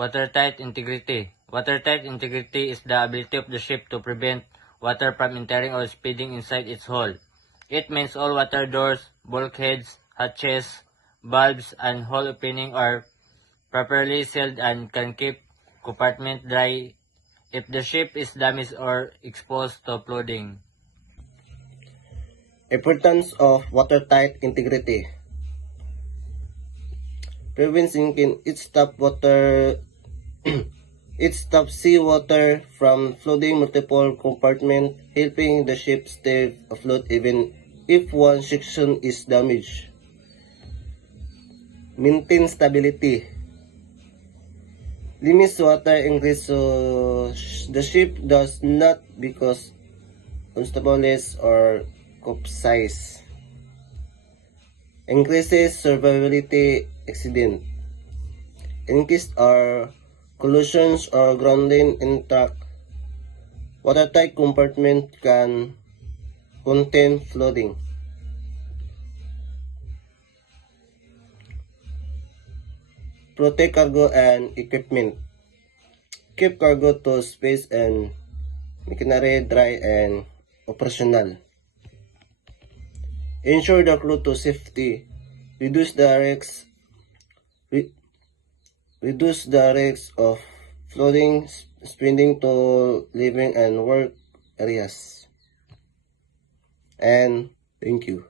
Watertight integrity. Watertight integrity is the ability of the ship to prevent water from entering or speeding inside its hull. It means all water doors, bulkheads, hatches, valves, and hull opening are properly sealed and can keep compartment dry if the ship is damaged or exposed to flooding. Importance of watertight integrity. Prevents sinking. It stops seawater from flooding multiple compartments, helping the ship stay afloat even if one section is damaged. Maintain stability. Limits water ingress so the ship does not become unstable or capsize. Increases survivability accident. In case or collisions or grounding intact, watertight compartment can contain flooding. Protect cargo and equipment. Keep cargo to space and machinery dry and operational. Ensure the crew to safety. Reduce the risks of flooding, spending to living and work areas. And thank you.